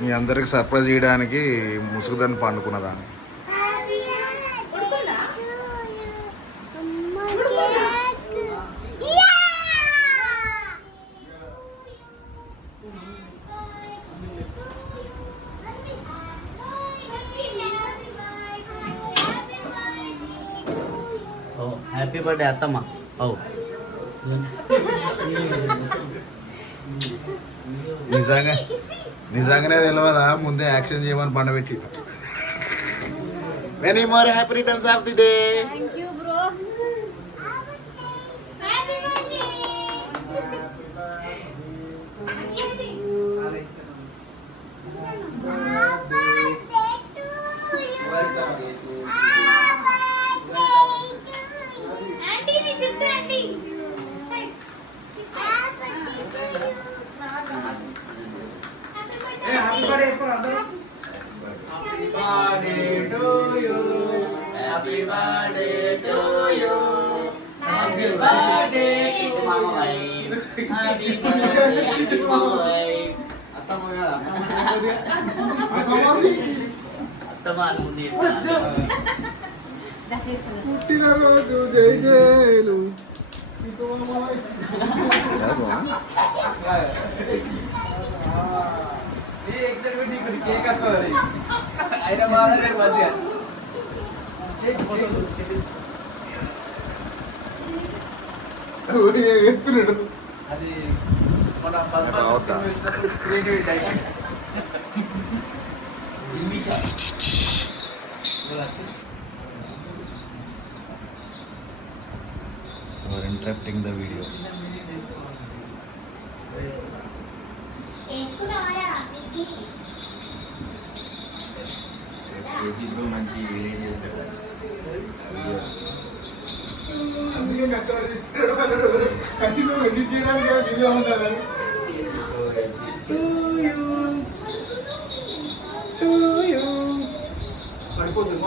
మీ అందరికి సర్ప్రైజ్ చేయడానికి ముసుగుదాన్ని పండుకున్నదా హ్యాపీ బర్త్డే అత్తమ్మ. నిజంగానే తెలియదా ముందే యాక్షన్ చేయమని పండబెట్టి. Many more happy returns of the day. Happy birthday to you. Happy birthday to my wife. Happy birthday to my wife. అత్తమ్మ అనుకుంది. పుట్టినరోజు జై జయలు. ఎత్తున్నాడు అది మన interrupting the video. AC bro మంచి వీడియో చేశాడు. పడిపోతుంది.